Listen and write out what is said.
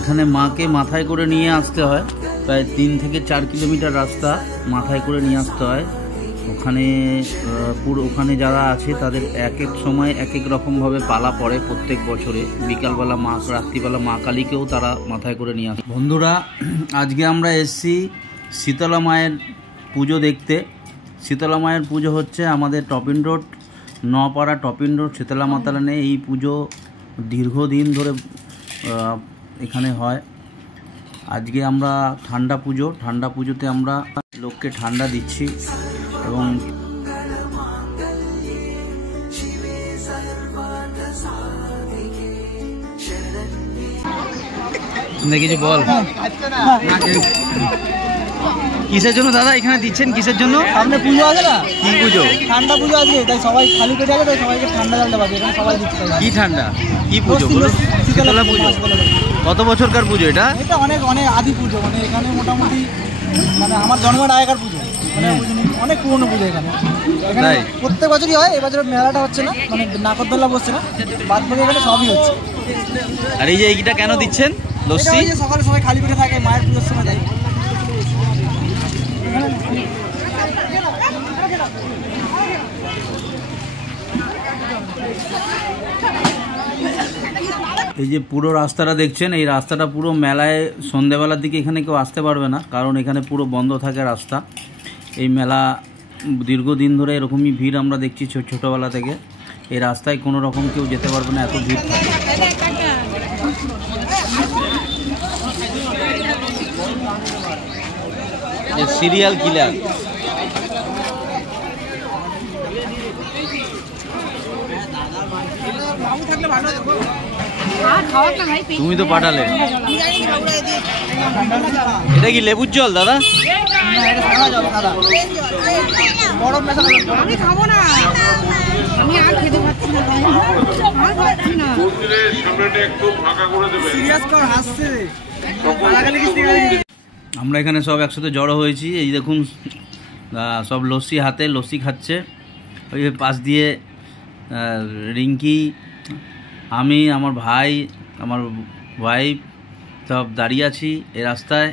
এখানে মাকে মাথায় করে নিয়ে আসতে হয়, প্রায় 3 থেকে 4 কিলোমিটার রাস্তা মাথায় করে নিয়ে আসতে হয়। ওখানে ওখানে যারা আছে তাদের এক এক সময় এক এক রকমভাবে পালা পড়ে প্রত্যেক বছরে। বিকালবেলা মা, রাত্রিবেলা মা কালীকেও তারা মাথায় করে নিয়ে আসে। বন্ধুরা, আজকে আমরা এসেছি শীতলা মায়ের পুজো দেখতে। শীতলা মায়ের পুজো হচ্ছে আমাদের টপিন রোড, নপাড়া টপিন রোড শীতলা মাতালানে। এই পুজো দীর্ঘদিন ধরে এখানে হয়। আজকে আমরা ঠান্ডা পুজোতে আমরা লোককে ঠান্ডা দিচ্ছি এবং কিছু বল কিসের জন্য দাদা এখানে দিচ্ছেন? কিসের জন্য? সামনে পুজো আছে না? কি পুজো? ঠান্ডা পুজো আছে, তাই সবাই খালি পেটে আছে, তাই সবাইকে ঠান্ডা জলটা পাবে। এখানে সবাই দিচ্ছে। কি ঠান্ডা? কি পুজো? শীতলা পুজো। কত বছরকার পুজো এটা? এটা অনেক অনেক আদি পুজো, মানে এখানে মোটামুটি মানে আমার জন্মের আগেকার পুজো, মানে অনেক পুরনো পুজো এখানে। এখানে প্রত্যেক বছরই হয়। এবছর মেলাটা হচ্ছে না, মানে নাগরদোলা বসছে না, বাদ বাকি এখানে সবই হচ্ছে। আর এই যে এইটা কেন দিচ্ছেন? লস্যি সকালে সবাই খালি পেটে থাকে, মায়ের পুজোর সময় দেয়। এই যে পুরো রাস্তাটা দেখছেন, এই রাস্তাটা পুরো মেলায় সন্ধ্যেবেলার দিকে এখানে কেউ আসতে পারবে না, কারণ এখানে পুরো বন্ধ থাকে রাস্তা। এই মেলা দীর্ঘদিন ধরে এরকমই ভিড় আমরা দেখছি ছোটোবেলা থেকে। এই রাস্তায় কোনো রকম কেউ যেতে পারবে না, এত ভিড় থাকে। সিরিয়াল কিলার তুমি তো পাঠালে। এটা কি লেবুর জল দাদা? আমি খাবো না, আমি আর খেতে পারছি না। আমরা এখানে সব একসাথে জড়ো হয়েছি। এই দেখুন সব লস্যি হাতে, লস্যি খাচ্ছে। ওই পাশ দিয়ে রিঙ্কি, আমি, আমার ভাই, আমার ওয়াইফ সব দাঁড়িয়ে আছি এই রাস্তায়।